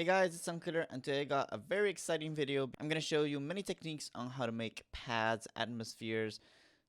Hey guys, it's Uncutter, and today I got a very exciting video. I'm going to show you many techniques on how to make pads, atmospheres,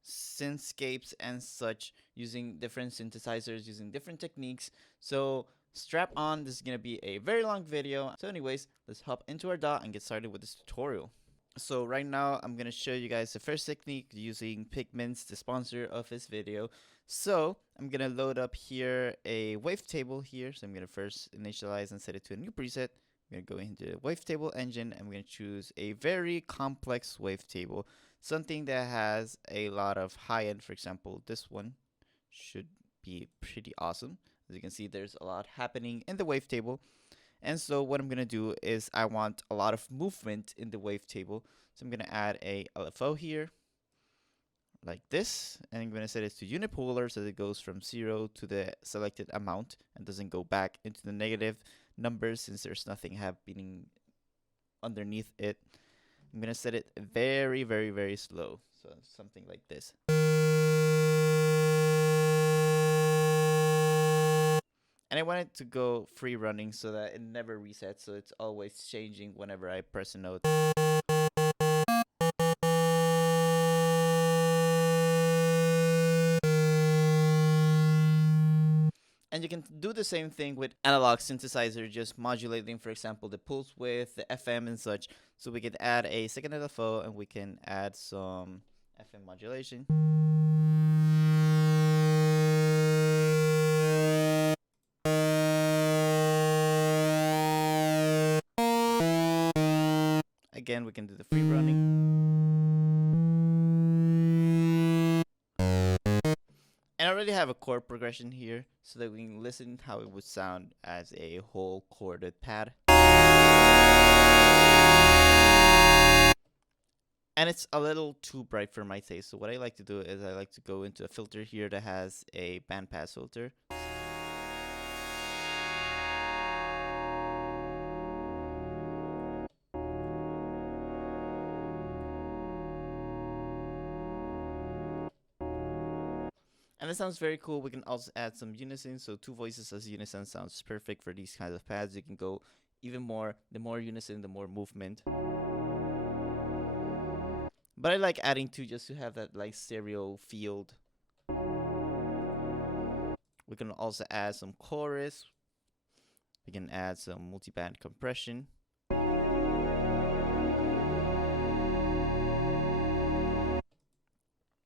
synthscapes, and such using different synthesizers, using different techniques. So strap on, this is going to be a very long video. So anyways, let's hop into our DAW and get started with this tutorial. So right now, I'm going to show you guys the first technique using PIGMENTS, the sponsor of this video. So I'm going to load up here a wavetable here. So I'm going to first initialize and set it to a new preset. I'm going to go into the wavetable engine. I'm going to choose a very complex wavetable, something that has a lot of high end. For example, this one should be pretty awesome. As you can see, there's a lot happening in the wavetable. And so what I'm going to do is I want a lot of movement in the wavetable. So I'm going to add a LFO here like this, and I'm going to set it to unipolar so that it goes from 0 to the selected amount and doesn't go back into the negative numbers since there's nothing happening underneath it. I'm going to set it very, very, very slow. So something like this. And I want it to go free running so that it never resets, so it's always changing whenever I press a note. And you can do the same thing with analog synthesizer, just modulating, for example, the pulse width, the FM and such. So we can add a second LFO and we can add some FM modulation. Again, we can do the free running. And I already have a chord progression here so that we can listen how it would sound as a whole chorded pad. And it's a little too bright for my taste. So what I like to do is I like to go into a filter here that has a bandpass filter. And it sounds very cool. We can also add some unison. So 2 voices as unison sounds perfect for these kinds of pads. You can go even more. The more unison, the more movement. But I like adding 2 just to have that like stereo field. We can also add some chorus. We can add some multiband compression.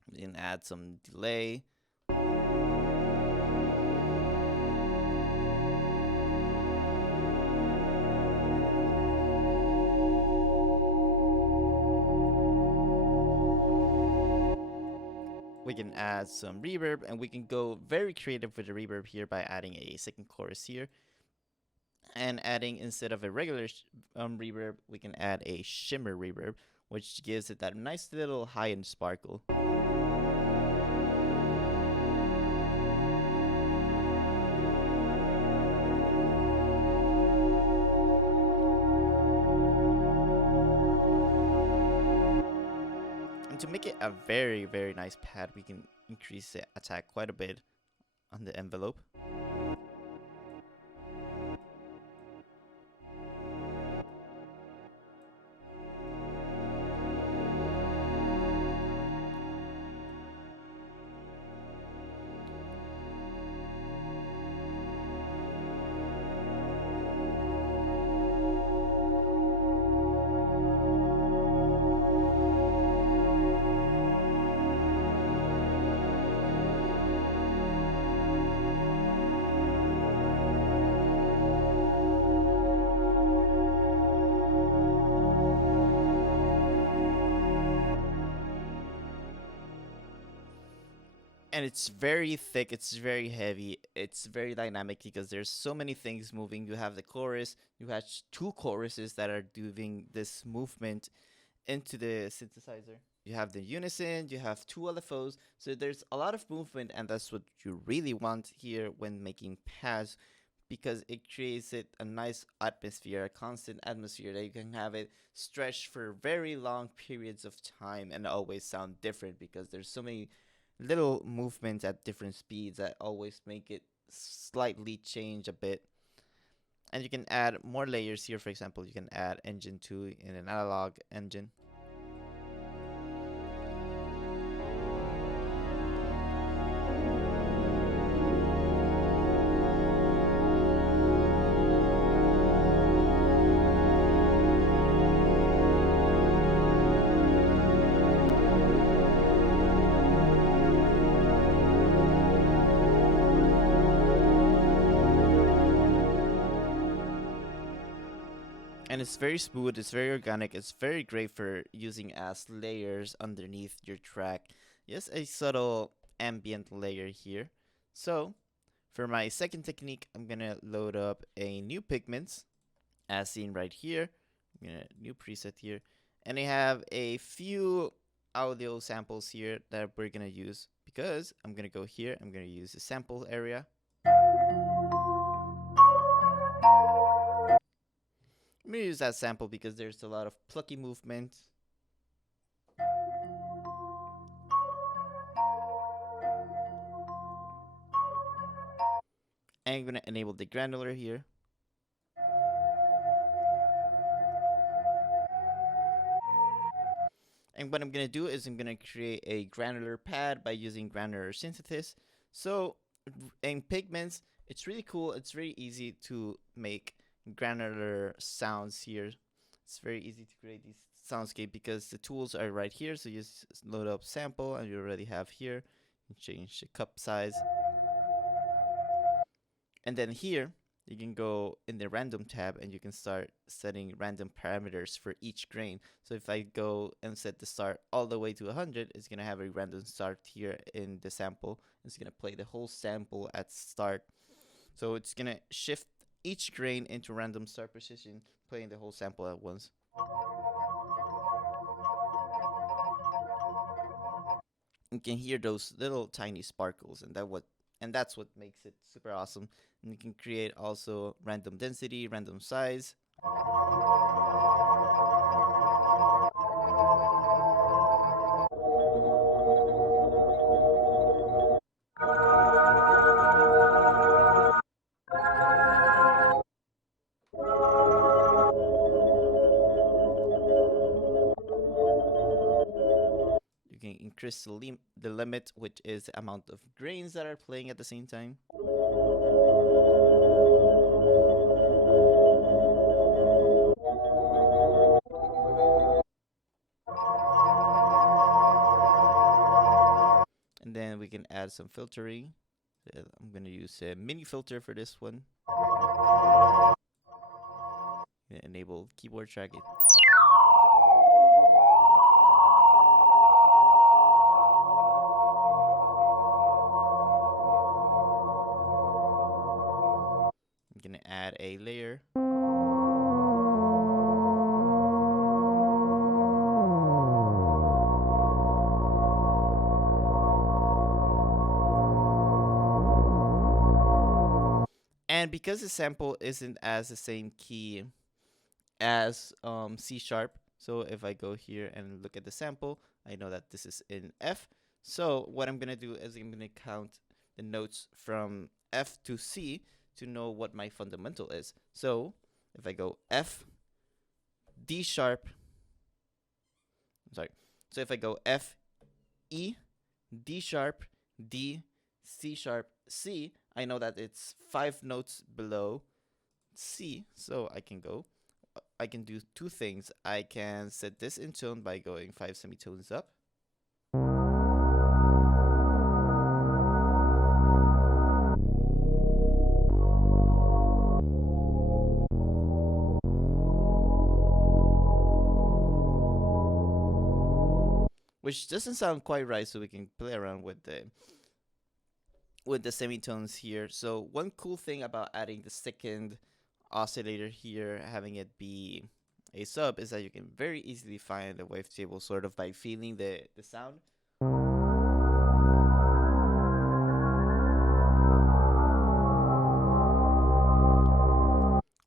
We can add some delay. We can add some reverb, and we can go very creative with the reverb here by adding a second chorus here. And adding, instead of a regular reverb, we can add a shimmer reverb, which gives it that nice little high-end sparkle. And to make it a very, very nice pad, we can increase the attack quite a bit on the envelope. And it's very thick, it's very heavy, it's very dynamic because there's so many things moving. You have the chorus, you have 2 choruses that are doing this movement into the synthesizer. You have the unison, you have 2 LFOs, so there's a lot of movement, and that's what you really want here when making pads, because it creates a nice atmosphere, a constant atmosphere that you can have it stretch for very long periods of time and always sound different, because there's so many little movements at different speeds that always make it slightly change a bit. And you can add more layers here. For example, you can add engine 2 in an analog engine. And it's very smooth, it's very organic, it's very great for using as layers underneath your track. Just a subtle ambient layer here. So for my second technique, I'm gonna load up a new pigments as seen right here. I'm gonna new preset here, and I have a few audio samples here that we're gonna use because I'm gonna go here, I'm gonna use the sample area. I'm gonna use that sample because there's a lot of plucky movement. And I'm gonna enable the granular here. And what I'm gonna do is I'm gonna create a granular pad by using granular synthesis. So in Pigments, it's really cool. It's very easy to make granular sounds here. It's very easy to create these soundscape because the tools are right here. So you just load up sample and you already have here. You change the cup size. And then here, you can go in the random tab and you can start setting random parameters for each grain. So if I go and set the start all the way to 100, it's going to have a random start here in the sample. It's going to play the whole sample at start. So it's going to shift each grain into random start position, playing the whole sample at once. You can hear those little tiny sparkles, and that's what makes it super awesome. And you can create also random density, random size. You can increase the limit, which is the amount of grains that are playing at the same time. And then we can add some filtering. I'm going to use a mini filter for this one. Enable keyboard tracking. I'm going to add a layer. And because the sample isn't as the same key as C sharp, so if I go here and look at the sample, I know that this is in F. So what I'm gonna do is I'm gonna count the notes from F to C to know what my fundamental is. So if I go F, D sharp, so if I go F, E, D sharp, D, C sharp, C, I know that it's 5 notes below C, so I can do two things. I can set this in tone by going 5 semitones up. Which doesn't sound quite right, so we can play around with the semitones here. So one cool thing about adding the second oscillator here, having it be a sub, is that you can very easily find the wavetable sort of by feeling the sound.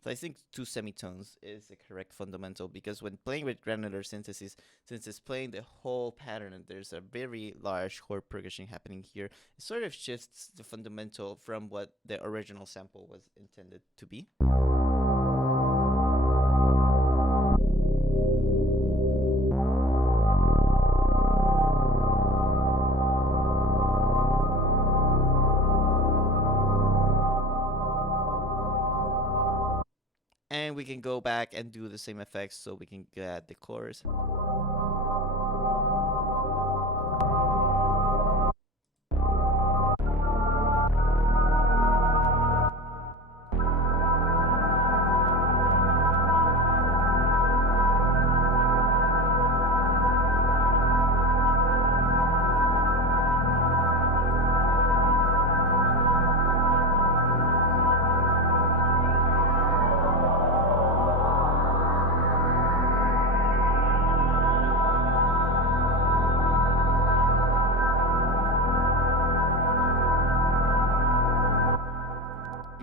So I think 2 semitones is the correct fundamental, because when playing with granular synthesis, since it's playing the whole pattern and there's a very large chord progression happening here, it sort of shifts the fundamental from what the original sample was intended to be. And we can go back and do the same effects, so we can get the chorus.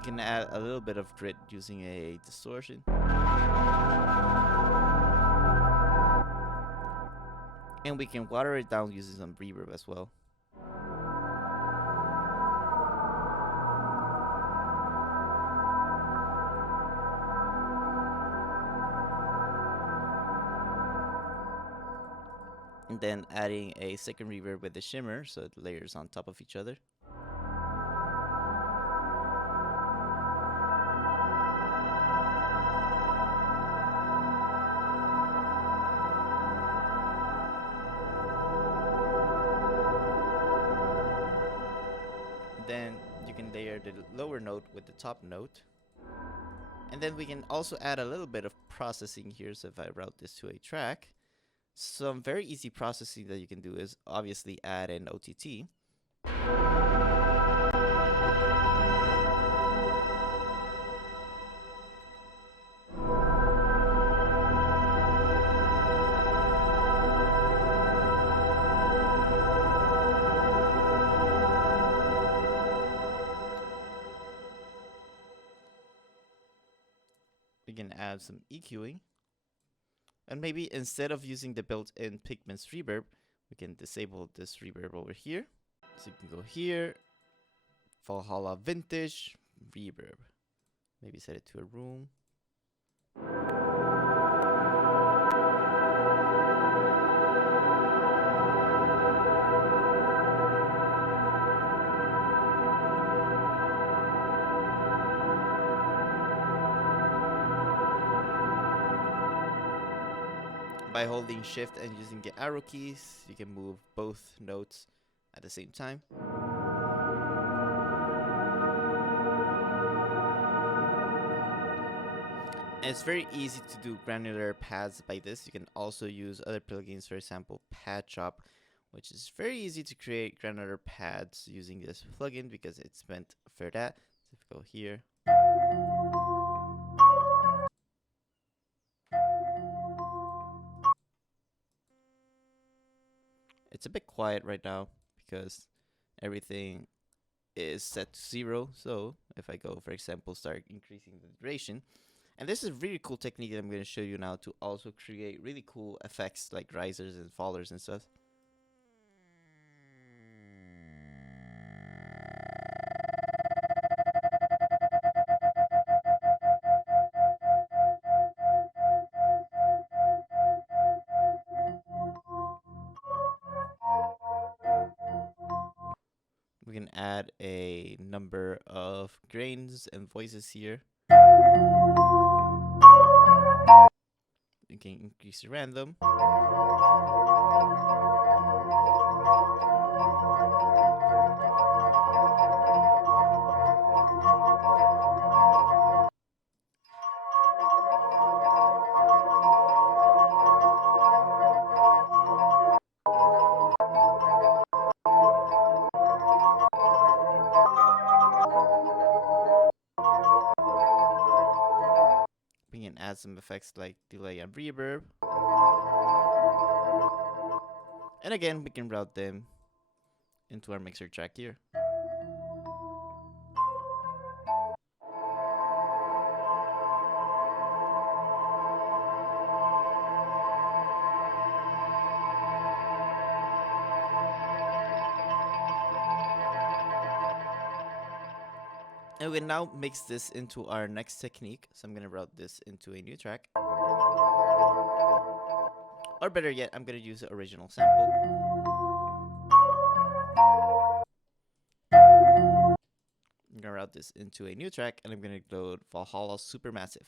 Can add a little bit of grit using a distortion. And we can water it down using some reverb as well. And then adding a second reverb with the shimmer, so it layers on top of each other. Then you can layer the lower note with the top note. And then we can also add a little bit of processing here. So if I route this to a track, some very easy processing that you can do is obviously add an OTT. We can add some EQing. And maybe instead of using the built-in Pigments reverb, we can disable this reverb over here. So you can go here, Valhalla Vintage, reverb. Maybe set it to a room. By holding shift and using the arrow keys, you can move both notes at the same time. And it's very easy to do granular pads by this. You can also use other plugins, for example, Pad Shop, which is very easy to create granular pads using this plugin because it's meant for that. So if we go here. It's a bit quiet right now because everything is set to 0. So if I go, for example, start increasing the duration, and this is a really cool technique that I'm going to show you now to also create really cool effects like risers and fallers and stuff. We can add a number of grains and voices here. You can increase the random. We can add some effects like delay and reverb. And again, we can route them into our mixer track here. And we can now mix this into our next technique. So I'm going to route this into a new track. Or better yet, I'm going to use the original sample. I'm going to route this into a new track, and I'm going to load Valhalla Supermassive.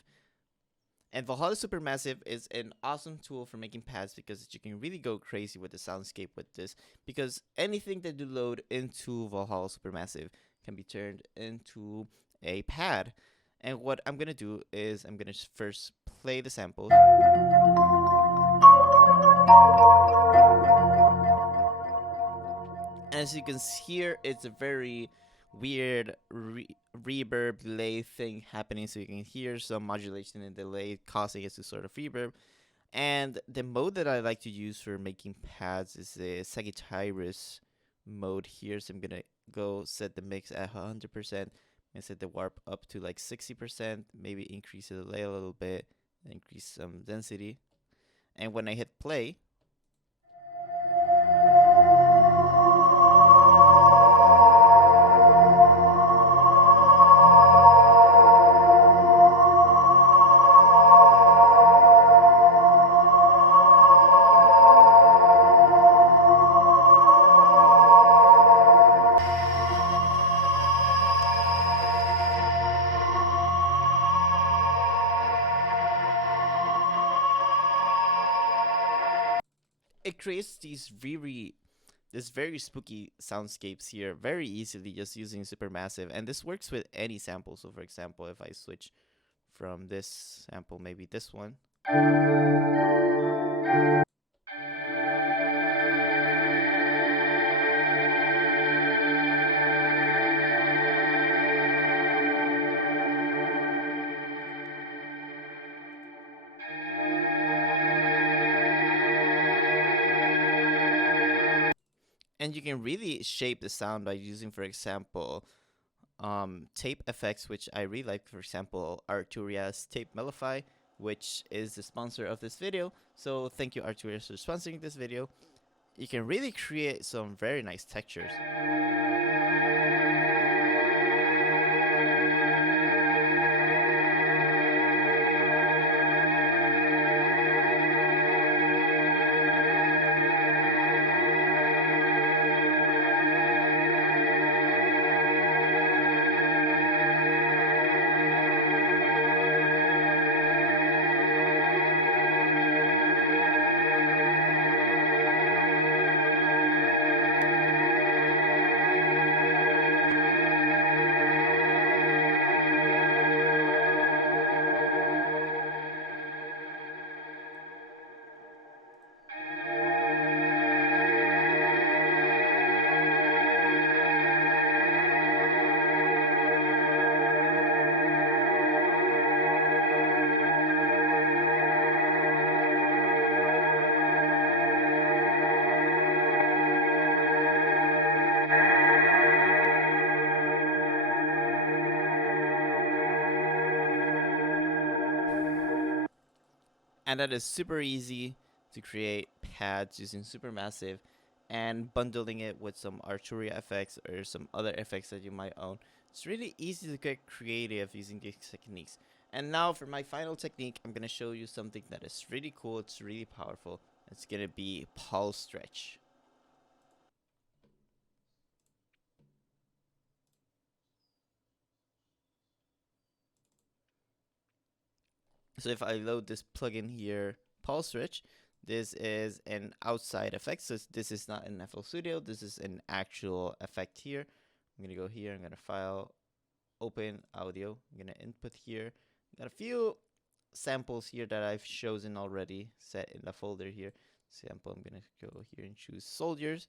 And Valhalla Supermassive is an awesome tool for making pads because you can really go crazy with the soundscape with this, because anything that you load into Valhalla Supermassive can be turned into a pad. And what I'm going to do is I'm going to first play the samples. As you can hear, it's a very weird reverb delay thing happening, so you can hear some modulation and delay causing it to sort of reverb. And the mode that I like to use for making pads is the Sagittarius mode here. So I'm gonna go set the mix at 100% and set the warp up to like 60%, maybe increase the delay a little bit, increase some density. And when I hit play, it creates these very spooky soundscapes here very easily just using Supermassive. And this works with any sample. So for example, if I switch from this sample, maybe this one, and you can really shape the sound by using, for example, tape effects, which I really like. For example, Arturia's Tape Mellify, which is the sponsor of this video. So thank you, Arturia, for sponsoring this video. You can really create some very nice textures. And that is super easy to create pads using Supermassive and bundling it with some Arturia effects or some other effects that you might own. It's really easy to get creative using these techniques. And now for my final technique, I'm going to show you something that is really cool. It's really powerful. It's going to be pulse stretch. So if I load this plugin here, Pulse Stretch, this is an outside effect. So this is not in FL Studio. This is an actual effect here. I'm going to go here. I'm going to file, open audio. I'm going to input here. Got a few samples here that I've chosen already set in the folder here. Sample, I'm going to go here and choose soldiers.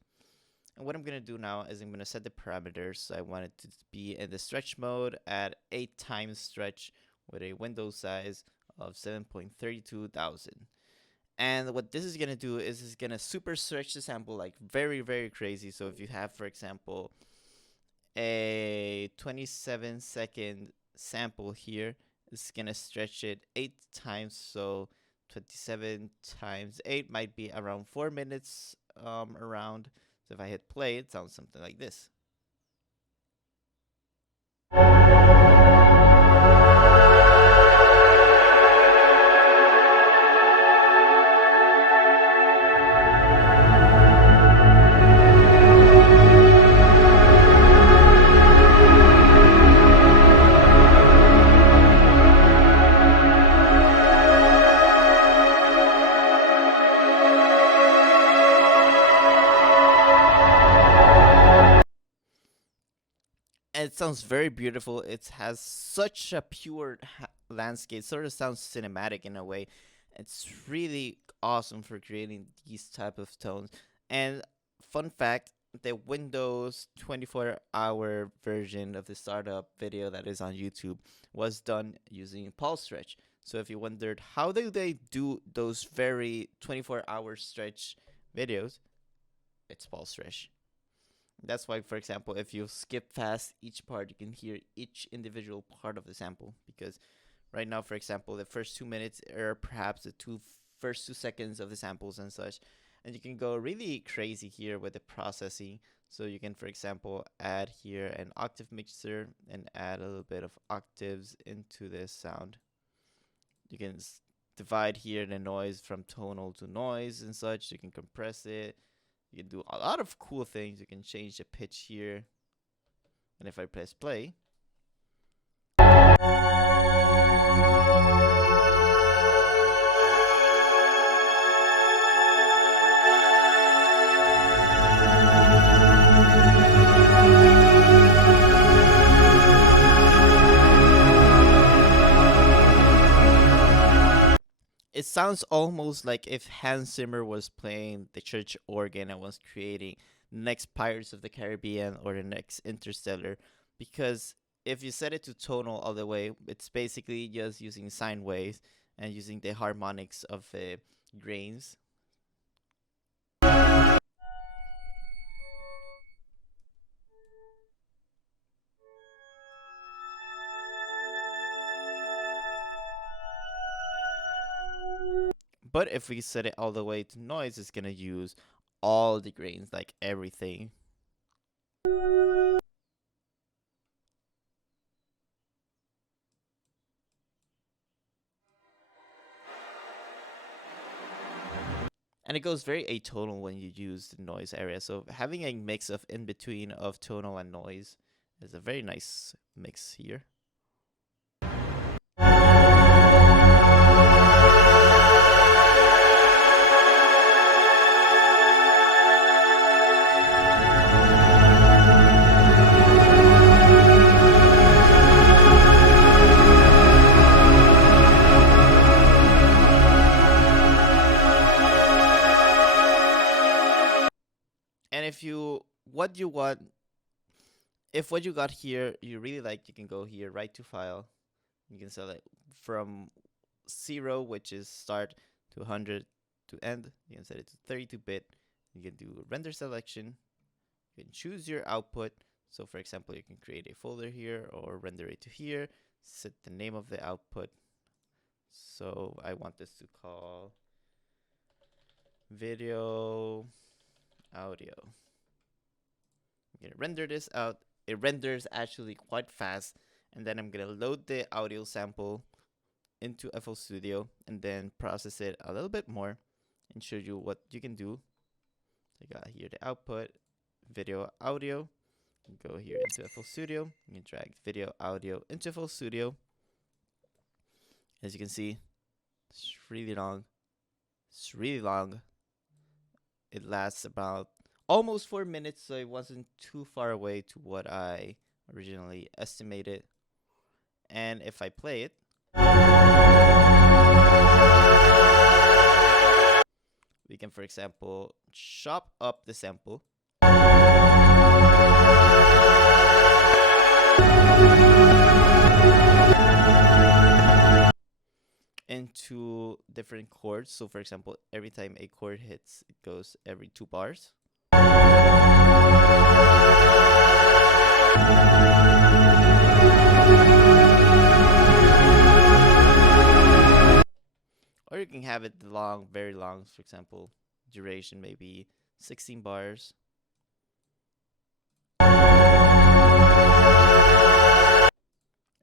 And what I'm going to do now is I'm going to set the parameters. So I want it to be in the stretch mode at 8 times stretch with a window size of 7.32 thousand. And what this is going to do is it's going to super stretch the sample like very, very crazy. So if you have, for example, a 27-second sample here, it's going to stretch it 8 times. So 27 times 8 might be around 4 minutes around. So if I hit play, it sounds something like this. And it sounds very beautiful. It has such a pure landscape, sort of sounds cinematic in a way. It's really awesome for creating these type of tones. And fun fact, the Windows 24-hour version of the startup video that is on YouTube was done using pulse stretch. So if you wondered how do they do those very 24-hour stretch videos, it's pulse stretch. That's why, for example, if you skip past each part, you can hear each individual part of the sample. Because right now, for example, the first 2 minutes are perhaps the first 2 seconds of the samples and such. And you can go really crazy here with the processing. So you can, for example, add here an octave mixer and add a little bit of octaves into this sound. You can divide here the noise from tonal to noise and such. You can compress it. You can do a lot of cool things. You can change the pitch here. And if I press play, it sounds almost like if Hans Zimmer was playing the church organ and was creating the next Pirates of the Caribbean or the next Interstellar. Because if you set it to tonal all the way, it's basically just using sine waves and using the harmonics of the grains. But if we set it all the way to noise, it's gonna use all the grains, like everything. And it goes very atonal when you use the noise area. So having a mix of in between of tonal and noise is a very nice mix here. And if what you got here you really like, you can go here, write to file. You can select from 0, which is start, to 100 to end. You can set it to 32-bit. You can do render selection. You can choose your output. So for example, you can create a folder here or render it to here. Set the name of the output. So I want this to call video audio. I'm gonna render this out. It renders actually quite fast, and then I'm gonna load the audio sample into FL Studio and then process it a little bit more and show you what you can do. I got here the output, video audio. You can go here into FL Studio. You can drag video audio into FL Studio. As you can see, it's really long. It's really long. It lasts about almost 4 minutes, so it wasn't too far away to what I originally estimated. And if I play it, we can, for example, chop up the sample into different chords. So for example, every time a chord hits, it goes every 2 bars. Or you can have it long, very long, for example, duration maybe 16 bars.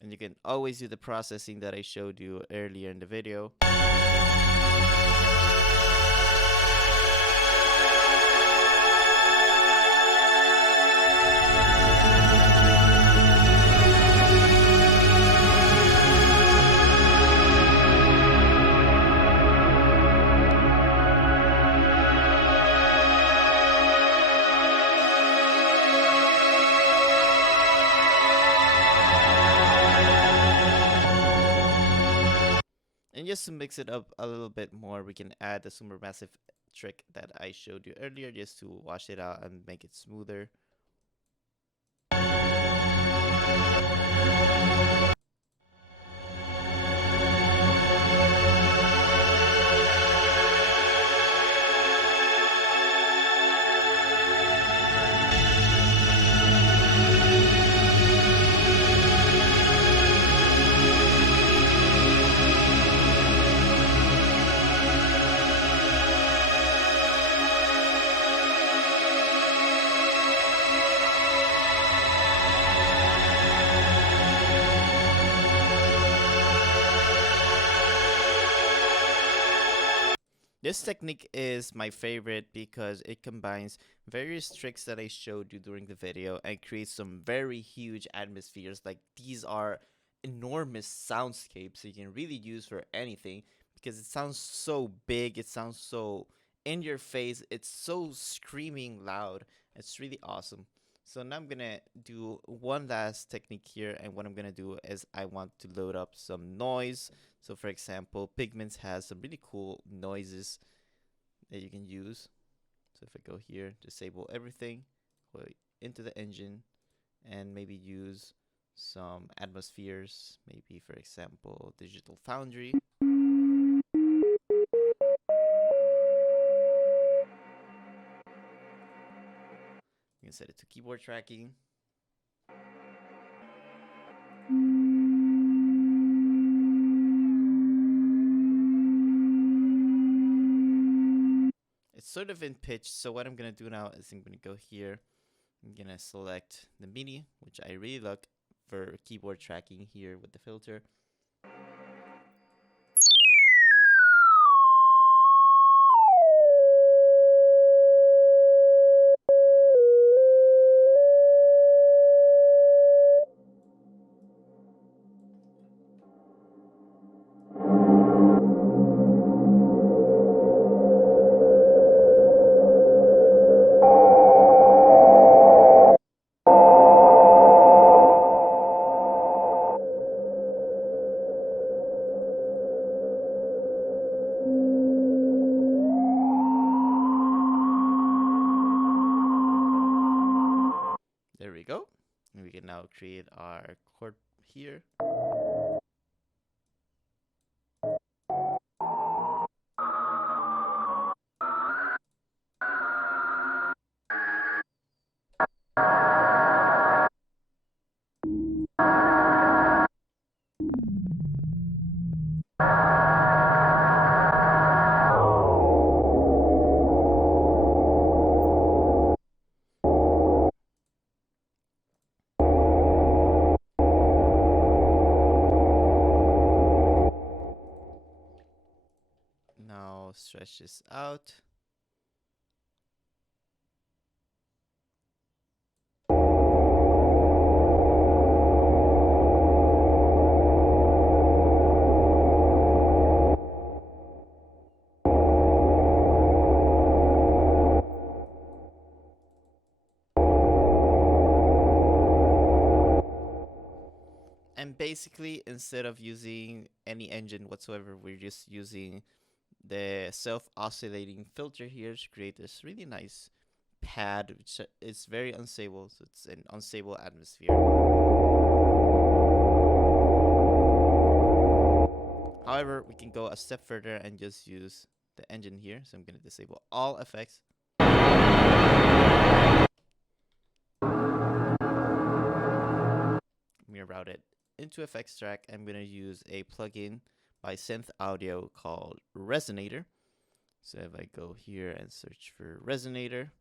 And you can always do the processing that I showed you earlier in the video. just to mix it up a little bit more, we can add the supermassive trick that I showed you earlier just to wash it out and make it smoother. This technique is my favorite because it combines various tricks that I showed you during the video and creates some very huge atmospheres. Like, these are enormous soundscapes you can really use for anything because it sounds so big, it sounds so in your face, it's so screaming loud. It's really awesome. So now I'm gonna do one last technique here, and what I'm gonna do is I want to load up some noise. So for example, Pigments has some really cool noises that you can use. So if I go here, disable everything, go into the engine, and maybe use some atmospheres, maybe for example, Digital Foundry. You can set it to keyboard tracking. It's sort of in pitch, so what I'm gonna do now is I'm gonna go here. I'm gonna select the MIDI, which I really like for keyboard tracking here with the filter. There we go. And we can now create our chord here. Now stretch this out. And basically, instead of using any engine whatsoever, we're just using the self-oscillating filter here to create this really nice pad, which is very unstable. So it's an unstable atmosphere. However, we can go a step further and just use the engine here. So I'm going to disable all effects. I'm going to route it into effects track. I'm going to use a plugin by Synth Audio called Resonator. So if I go here and search for Resonator,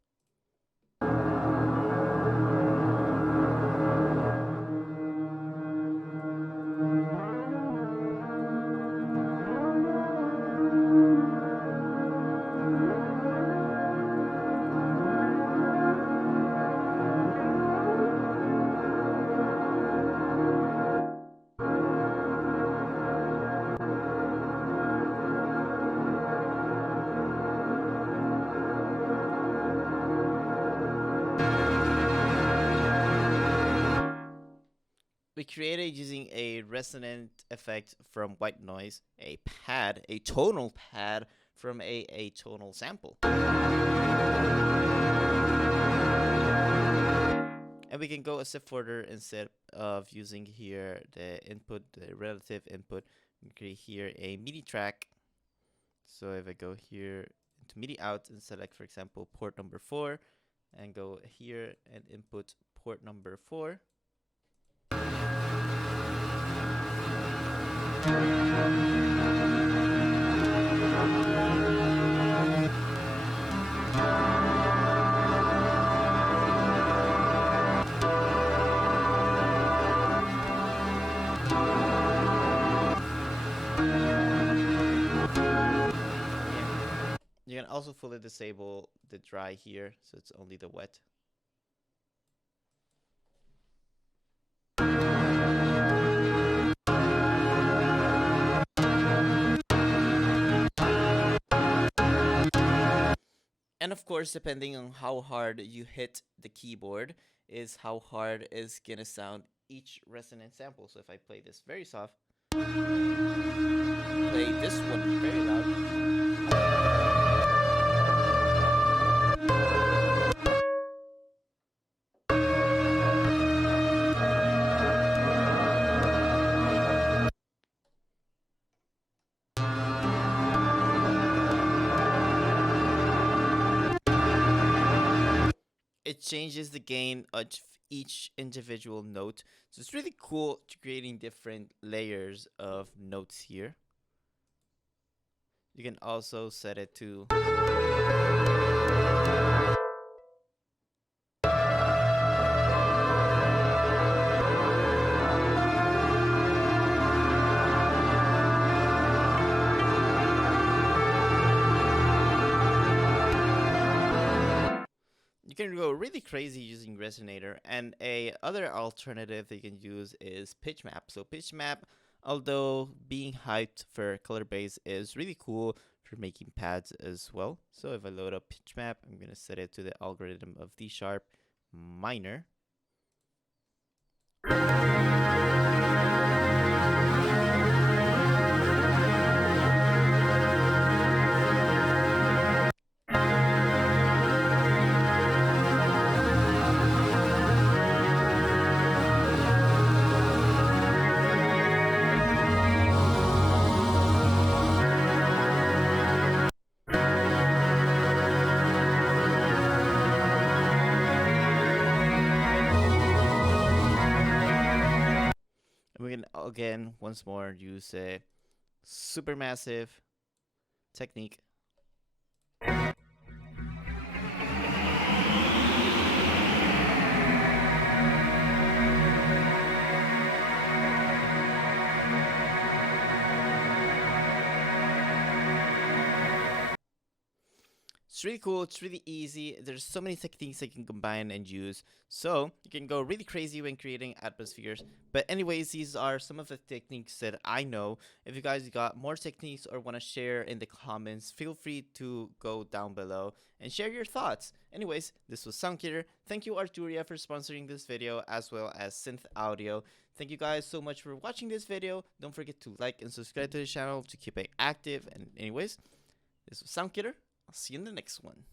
we created using a resonant effect from white noise, a pad, a tonal pad from a tonal sample. And we can go a step further. Instead of using here the input, the relative input, we create here a MIDI track. So if I go here into MIDI out and select, for example, port number 4, and go here and input port number 4. You can also fully disable the dry here, so it's only the wet. And of course, depending on how hard you hit the keyboard is how hard is gonna sound each resonant sample. So if I play this very soft, play this one very loud, it changes the gain of each individual note. So it's really cool to creating different layers of notes here. You can also set it to you can go really crazy using Resonator, and a other alternative that you can use is pitch map. So pitch map, although being hyped for color base, is really cool for making pads as well. So if I load up pitch map, I'm gonna set it to the algorithm of D sharp minor. We can again once more use a supermassive technique. It's really cool, it's really easy. There's so many techniques that you can combine and use. So you can go really crazy when creating atmospheres. But anyways, these are some of the techniques that I know. If you guys got more techniques or want to share in the comments, feel free to go down below and share your thoughts. Anyways, this was Soundkiller. Thank you Arturia for sponsoring this video, as well as Synth Audio. Thank you guys so much for watching this video. Don't forget to like and subscribe to the channel to keep it active. And anyways, this was Soundkiller. I'll see you in the next one.